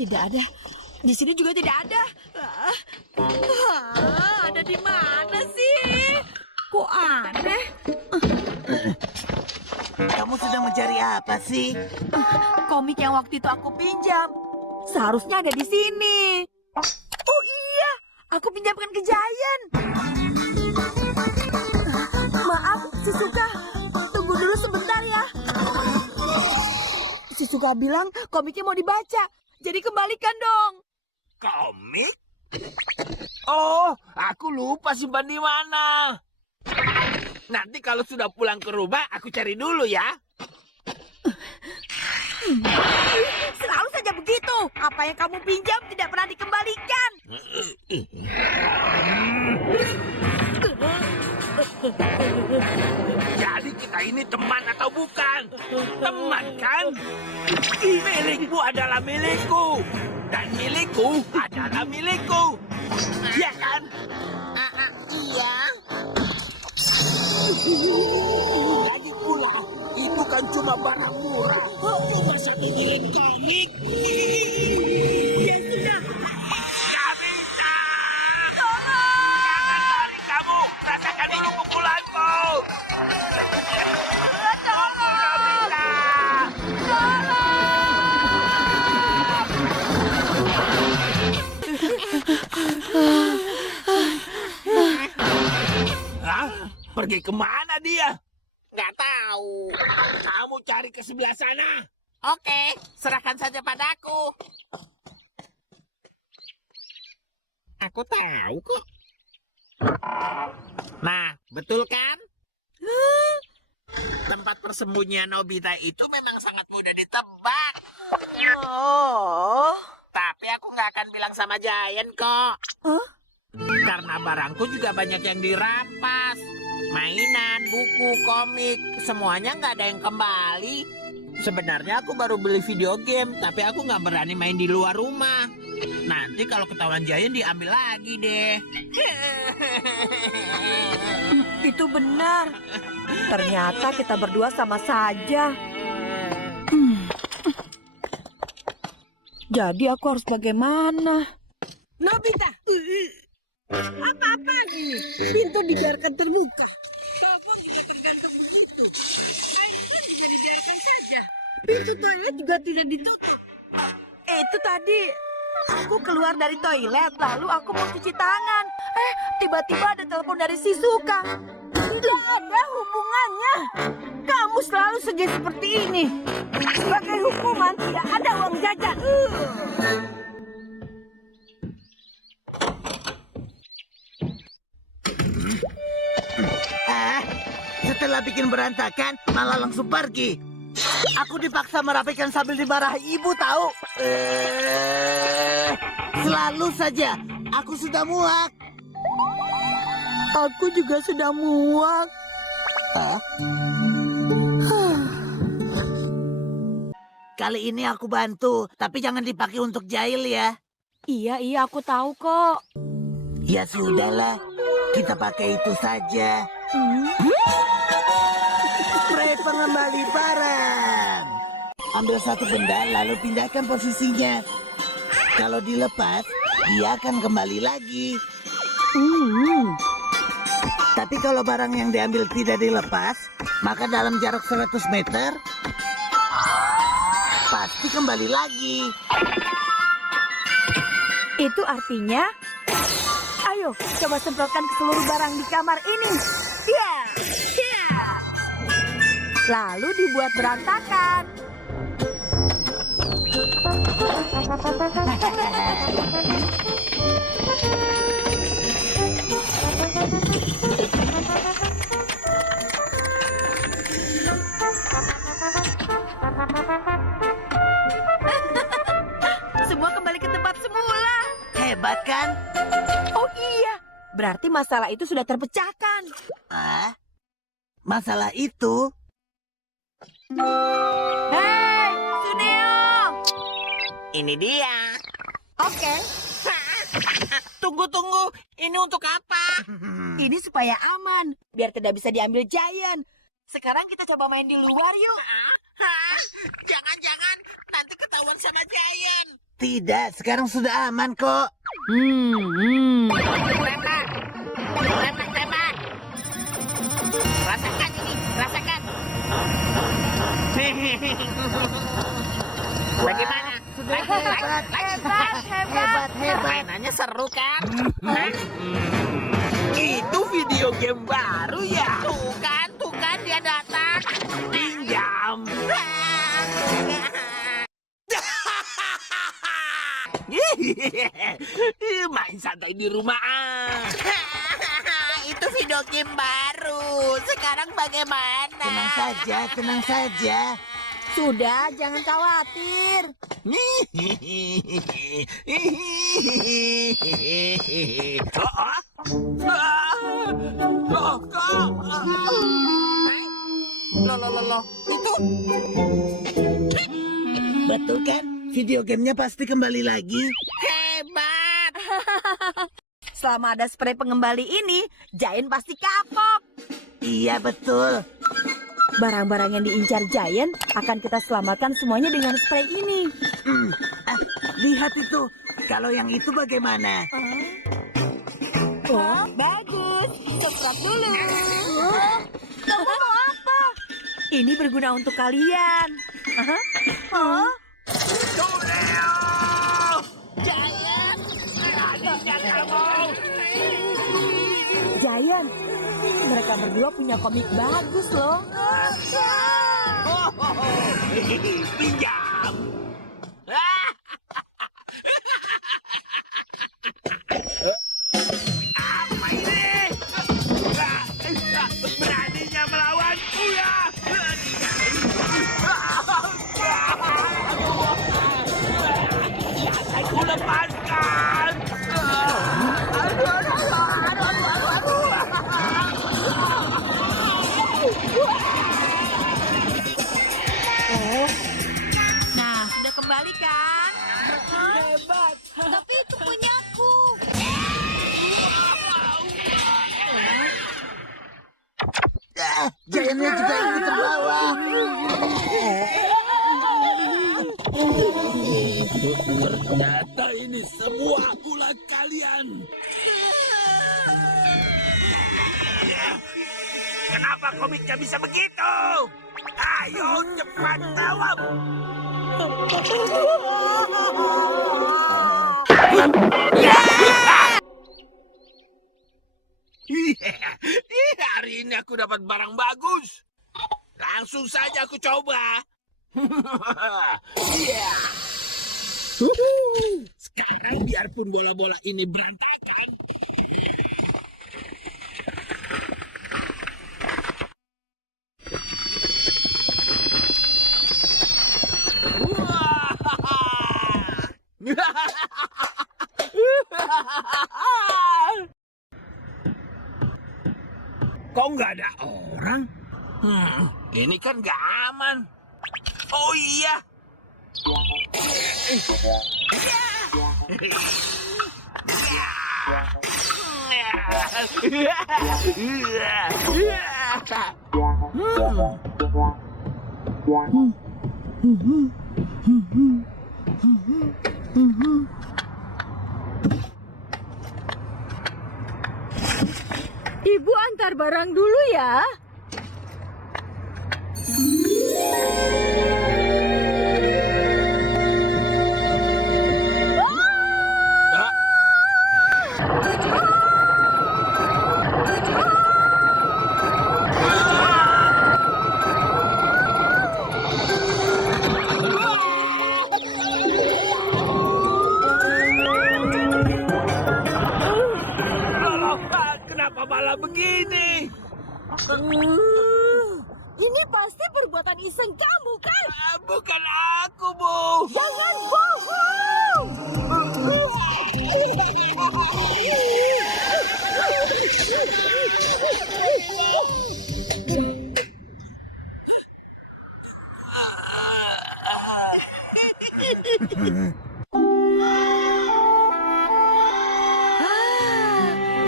Tidak ada. Di sini juga tidak ada. Ada di mana sih? Kok aneh? Kamu sedang mencari apa sih? Komik yang waktu itu aku pinjam. Seharusnya ada di sini. Oh iya, aku pinjamkan ke Giant. Maaf, Shizuka. Tunggu dulu sebentar ya. Shizuka bilang komiknya mau dibaca. Jadi kembalikan dong. Komik? Oh, aku lupa simpan di mana. Nanti kalau sudah pulang ke rumah, aku cari dulu ya. Selalu saja begitu. Apa yang kamu pinjam tidak pernah dikembalikan. Jadi kita ini teman atau bukan? Teman kan? Milikmu adalah milikku. Dan milikku adalah milikku. Iya kan? Iya. Lagi pula, itu kan cuma barang murah. Cuma satu jilid komik. Ya sudah. Gak bisa. Tolong. Jangan lari kamu. Rasakan dulu pukulanku. Tolong. Gak bisa. Hah? Pergi kemana dia? Nggak tahu. Kamu cari ke sebelah sana. Oke, serahkan saja padaku. Aku tahu kok. Nah, betul kan? Tempat persembunyian Nobita itu memang sangat mudah ditebak. Oh. Tapi aku nggak akan bilang sama Giant kok. Huh? Karena barangku juga banyak yang dirampas. Mainan, buku, komik, semuanya nggak ada yang kembali. Sebenarnya aku baru beli video game, tapi aku nggak berani main di luar rumah. Nanti kalau ketahuan Giant diambil lagi deh. Itu benar. Ternyata kita berdua sama saja. Jadi aku harus bagaimana? Nobita, apa-apa ini? Pintu dibiarkan terbuka. Telepon juga tergantung begitu. Air pun juga dibiarkan saja. Pintu toilet juga tidak ditutup. Itu tadi aku keluar dari toilet, lalu aku mau cuci tangan. Tiba-tiba ada telepon dari Shizuka. Tidak ada hubungannya. Kamu selalu saja seperti ini. Sebagai hukuman tidak ada uang jajan. Setelah bikin berantakan, malah langsung pergi. Aku dipaksa merapikan sambil dimarahi ibu tahu. Selalu saja, aku sudah muak. Aku juga sudah muak. Kali ini aku bantu, tapi jangan dipakai untuk jahil ya. Iya, aku tahu kok. Ya sudahlah, kita pakai itu saja. Spray pengembali barang. Ambil satu benda lalu pindahkan posisinya. Kalau dilepas, dia akan kembali lagi. Tapi kalau barang yang diambil tidak dilepas, maka dalam jarak 100 meter, pasti kembali lagi. Itu artinya, ayo coba semprotkan ke seluruh barang di kamar ini. Ya. Lalu dibuat berantakan. Semua kembali ke tempat semula. Hebat kan? Oh iya, berarti masalah itu sudah terpecahkan. Masalah itu? Hei, Suneo. Ini dia. Oke. Tunggu. Ini untuk apa? Ini supaya aman, biar tidak bisa diambil Giant. Sekarang kita coba main di luar yuk. Jangan-jangan nanti ketahuan sama Giant. Tidak, sekarang sudah aman kok. Tembak! Tembak! Rasakan ini, rasakan. Bagaimana? Hebat. Permainannya seru kan? Itu video game baru ya? Tuh kan dia datang. Pinjam. Main santai di rumah. Itu video game baru. Sekarang bagaimana? Tenang saja. Sudah, jangan khawatir. Loh. Itu Betul kan? Video gamenya pasti kembali lagi. hebat. Selama ada spray pengembali ini, Giant pasti kapok. Iya betul. Barang-barang yang diincar Giant akan kita selamatkan semuanya dengan spray ini. Lihat itu. Kalau yang itu bagaimana? Oh, bagus. Semprot dulu. Kamu mau apa? Ini berguna untuk kalian. Giant, mereka berdua punya komik bagus loh. Pinjam. Apa ini? Beraninya melawanku ya? Aku lepaskan. Nah, sudah kembali kan? Tapi itu punyaku. Giantnya juga ikut terbawa. Ternyata ini semua ulah kalian. Kenapa komiknya bisa begitu? Ayo cepat jawab. Hari ini aku dapat barang bagus. Langsung saja aku coba. Iya. Sekarang biarpun bola-bola ini berantakan. Kok nggak ada orang? Ini kan nggak aman. Oh iya. Ibu antar barang dulu ya. Kenapa malah begini? Ini pasti perbuatan iseng kamu kan? Bukan aku, Bu. Jangan bohong.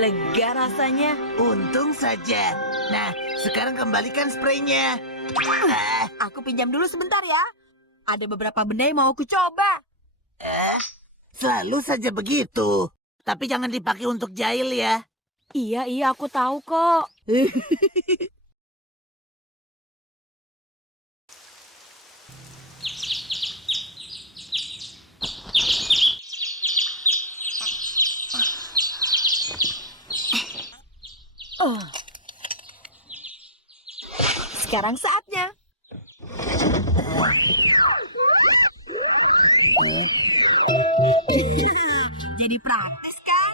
Lega rasanya. Untung saja. Nah, sekarang kembalikan spraynya. Aku pinjam dulu sebentar ya. Ada beberapa benda yang mau aku coba. Selalu saja begitu. Tapi jangan dipakai untuk jahil ya. Iya, aku tahu kok. Oh. Sekarang saatnya. Jadi praktis kan?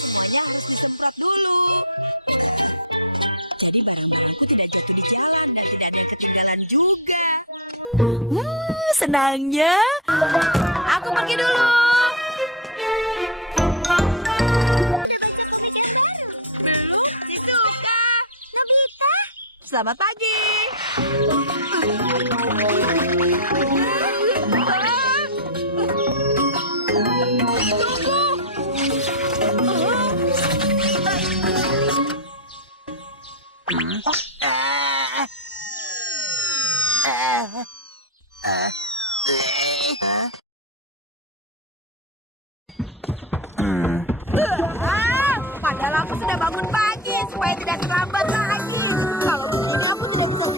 Semuanya harus disemprot dulu. Jadi barang-barangku tidak jatuh di jalan dan tidak ada yang ketinggalan juga. Senangnya. Aku pergi dulu. Selamat pagi. Padahal aku sudah bangun pagi supaya tidak terlambat lagi. Kalau begitu aku tidak bisa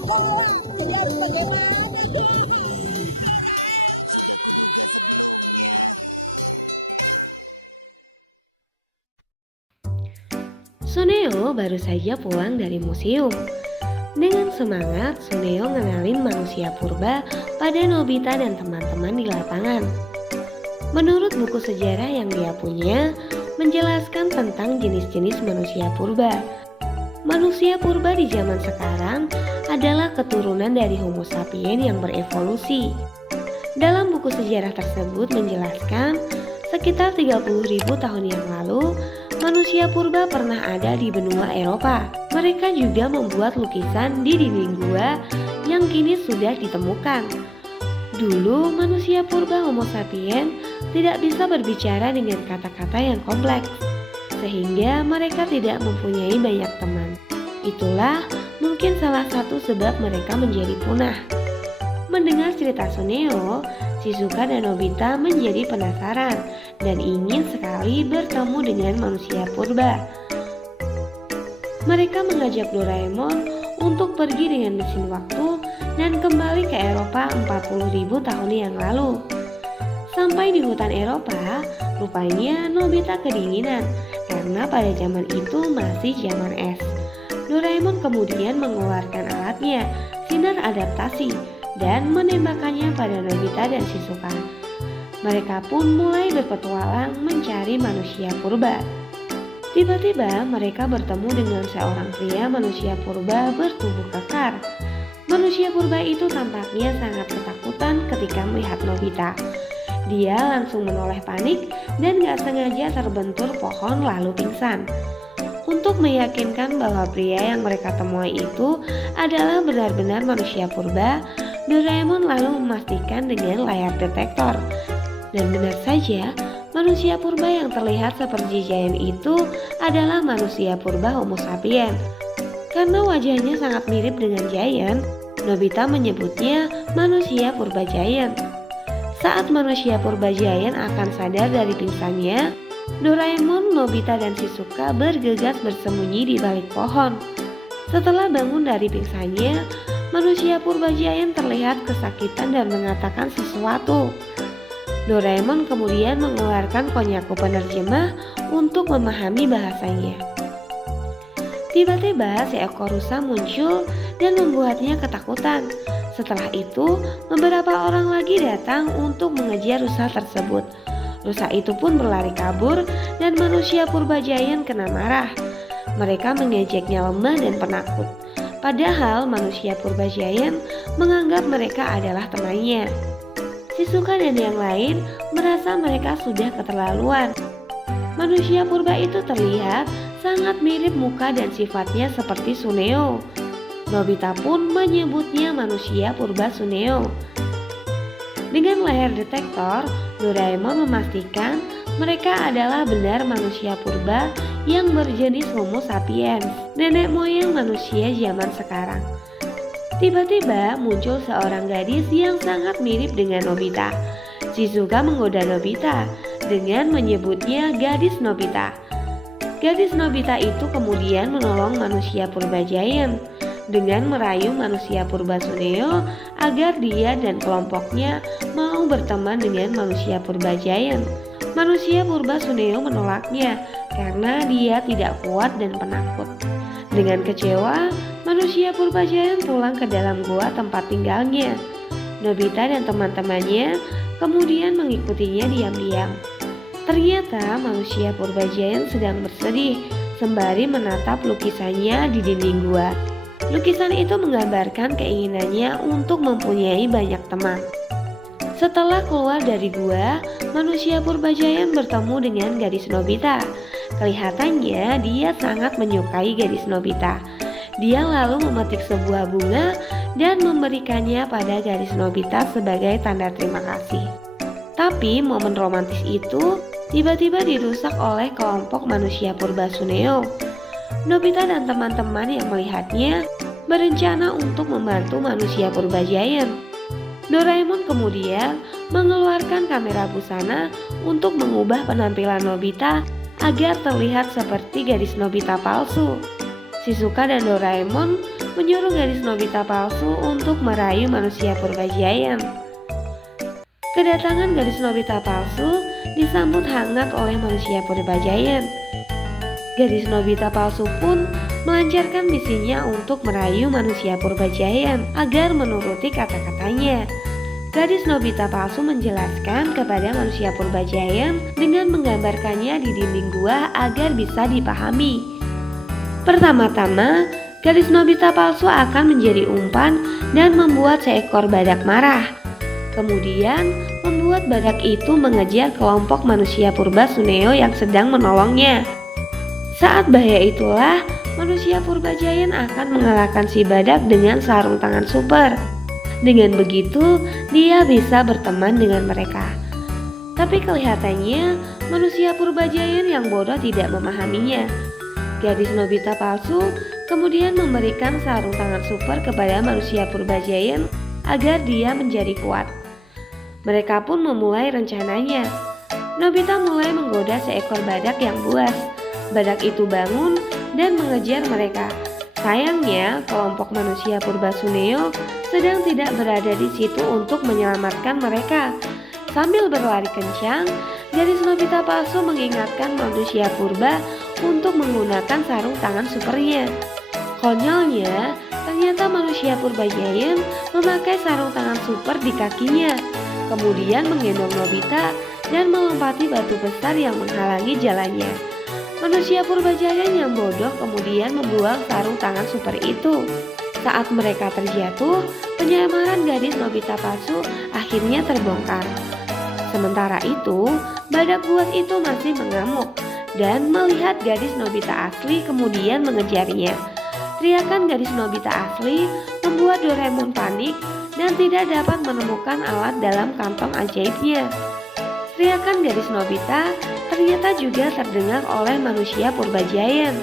Suneo baru saja pulang dari museum. Dengan semangat, Suneo ngenalin manusia purba pada Nobita dan teman-teman di lapangan. Menurut buku sejarah yang dia punya, menjelaskan tentang jenis-jenis manusia purba. Manusia purba di zaman sekarang adalah keturunan dari Homo sapiens yang berevolusi. Dalam buku sejarah tersebut menjelaskan, sekitar 30.000 tahun yang lalu, manusia purba pernah ada di benua Eropa. Mereka juga membuat lukisan di dinding gua yang kini sudah ditemukan. Dulu manusia purba Homo sapiens tidak bisa berbicara dengan kata-kata yang kompleks, sehingga mereka tidak mempunyai banyak teman. Itulah mungkin salah satu sebab mereka menjadi punah. Mendengar cerita Suneo, Shizuka dan Nobita menjadi penasaran dan ingin sekali bertemu dengan manusia purba. Mereka mengajak Doraemon untuk pergi dengan mesin waktu dan kembali ke Eropa 40.000 tahun yang lalu. Sampai di hutan Eropa, rupanya Nobita kedinginan karena pada zaman itu masih zaman es. Doraemon kemudian mengeluarkan alatnya, sinar adaptasi, dan menembakkannya pada Nobita dan Shizuka. Mereka pun mulai berpetualang mencari manusia purba. Tiba-tiba mereka bertemu dengan seorang pria manusia purba bertubuh kekar. Manusia purba itu tampaknya sangat ketakutan ketika melihat Nobita. Dia langsung menoleh panik dan gak sengaja terbentur pohon lalu pingsan. Untuk meyakinkan bahwa pria yang mereka temui itu adalah benar-benar manusia purba, Doraemon lalu memastikan dengan layar detektor. Dan benar saja, manusia purba yang terlihat seperti giant itu adalah manusia purba Homo sapiens. Karena wajahnya sangat mirip dengan giant, Nobita menyebutnya manusia purba giant. Saat manusia purba giant akan sadar dari pingsannya, Doraemon, Nobita, dan Shizuka bergegas bersembunyi di balik pohon. Setelah bangun dari pingsannya, manusia purba giant terlihat kesakitan dan mengatakan sesuatu. Doraemon kemudian mengeluarkan konyaku penerjemah untuk memahami bahasanya. Tiba-tiba seekor rusa muncul dan membuatnya ketakutan. Setelah itu, beberapa orang lagi datang untuk mengejar rusa tersebut. Rusa itu pun berlari kabur dan manusia purba giant kena marah. Mereka mengejeknya lemah dan penakut. Padahal manusia purba giant menganggap mereka adalah temannya. Shizuka dan yang lain merasa mereka sudah keterlaluan. Manusia purba itu terlihat sangat mirip muka dan sifatnya seperti Suneo. Nobita pun menyebutnya manusia purba Suneo. Dengan layar detektor, Doraemon memastikan mereka adalah benar manusia purba yang berjenis Homo sapiens, nenek moyang manusia zaman sekarang. Tiba-tiba muncul seorang gadis yang sangat mirip dengan Nobita. Shizuka menggoda Nobita dengan menyebutnya gadis Nobita. Gadis Nobita itu kemudian menolong manusia purba Giant dengan merayu manusia purba Suneo agar dia dan kelompoknya mau berteman dengan manusia purba Giant. Manusia purba Suneo menolaknya karena dia tidak kuat dan penakut. Dengan kecewa, manusia purba Giant pulang ke dalam gua tempat tinggalnya. Nobita dan teman-temannya kemudian mengikutinya diam-diam. Ternyata manusia purba Giant sedang bersedih sembari menatap lukisannya di dinding gua. Lukisan itu menggambarkan keinginannya untuk mempunyai banyak teman. Setelah keluar dari gua, manusia purba Giant bertemu dengan gadis Nobita. Kelihatannya dia sangat menyukai gadis Nobita. Dia lalu memetik sebuah bunga dan memberikannya pada gadis Nobita sebagai tanda terima kasih. Tapi momen romantis itu tiba-tiba dirusak oleh kelompok manusia purba Suneo. Nobita dan teman-teman yang melihatnya berencana untuk membantu manusia purba Giant. Doraemon kemudian mengeluarkan kamera busana untuk mengubah penampilan Nobita agar terlihat seperti gadis Nobita palsu. Shizuka dan Doraemon menyuruh gadis Nobita palsu untuk merayu manusia purba Giant. Kedatangan gadis Nobita palsu disambut hangat oleh manusia purba Giant. Gadis Nobita palsu pun melancarkan misinya untuk merayu manusia purba Giant agar menuruti kata-katanya. Gadis Nobita palsu menjelaskan kepada manusia purba Giant dengan menggambarkannya di dinding gua agar bisa dipahami. Pertama-tama, gadis Nobita palsu akan menjadi umpan dan membuat seekor badak marah. Kemudian membuat badak itu mengejar kelompok manusia purba Suneo yang sedang menolongnya. Saat bahaya itulah manusia purba Giant akan mengalahkan si badak dengan sarung tangan super. Dengan begitu dia bisa berteman dengan mereka. Tapi kelihatannya manusia purba Giant yang bodoh tidak memahaminya. Gadis Nobita palsu kemudian memberikan sarung tangan super kepada manusia purba Giant agar dia menjadi kuat. Mereka pun memulai rencananya. Nobita mulai menggoda seekor badak yang buas. Badak itu bangun dan mengejar mereka. Sayangnya, kelompok manusia purba Suneo sedang tidak berada di situ untuk menyelamatkan mereka. Sambil berlari kencang, gadis Nobita palsu mengingatkan manusia purba untuk menggunakan sarung tangan supernya. Konyolnya, ternyata manusia purba Giant memakai sarung tangan super di kakinya. Kemudian menggendong Nobita dan melompati batu besar yang menghalangi jalannya. Manusia purba Giant yang bodoh kemudian membuang sarung tangan super itu. Saat mereka terjatuh, penyamaran gadis Nobita palsu akhirnya terbongkar. Sementara itu, badak buas itu masih mengamuk dan melihat gadis Nobita asli kemudian mengejarnya. Teriakan gadis Nobita asli membuat Doraemon panik dan tidak dapat menemukan alat dalam kantong ajaibnya. Teriakan gadis Nobita ternyata juga terdengar oleh manusia purba Giant.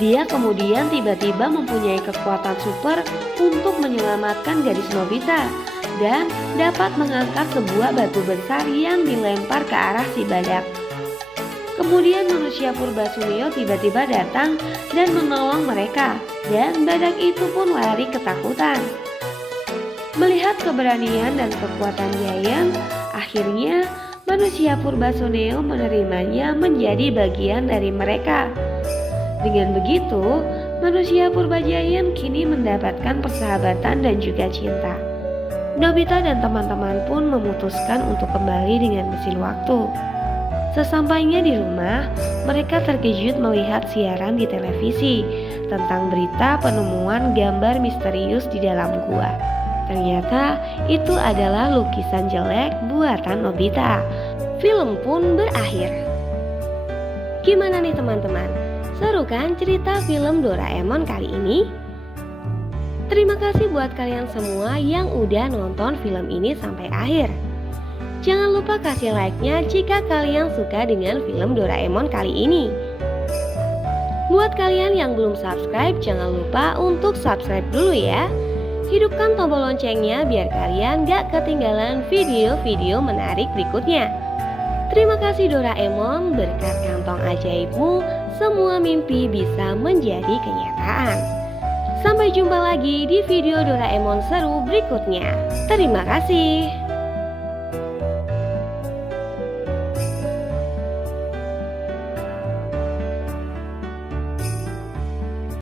Dia kemudian tiba-tiba mempunyai kekuatan super untuk menyelamatkan gadis Nobita dan dapat mengangkat sebuah batu besar yang dilempar ke arah si badak. Kemudian manusia purba Suneo tiba-tiba datang dan menolong mereka, dan badak itu pun lari ketakutan. Melihat keberanian dan kekuatan Giant, akhirnya manusia purba Suneo menerimanya menjadi bagian dari mereka. Dengan begitu, manusia purba Giant kini mendapatkan persahabatan dan juga cinta. Nobita dan teman-teman pun memutuskan untuk kembali dengan mesin waktu. Sesampainya di rumah, mereka terkejut melihat siaran di televisi tentang berita penemuan gambar misterius di dalam gua. Ternyata itu adalah lukisan jelek buatan Nobita. Film pun berakhir. Gimana nih teman-teman? Seru kan cerita film Doraemon kali ini? Terima kasih buat kalian semua yang udah nonton film ini sampai akhir. Jangan lupa kasih like-nya jika kalian suka dengan film Doraemon kali ini. Buat kalian yang belum subscribe, jangan lupa untuk subscribe dulu ya. Hidupkan tombol loncengnya biar kalian gak ketinggalan video-video menarik berikutnya. Terima kasih Doraemon, berkat kantong ajaibmu, semua mimpi bisa menjadi kenyataan. Sampai jumpa lagi di video Doraemon seru berikutnya. Terima kasih.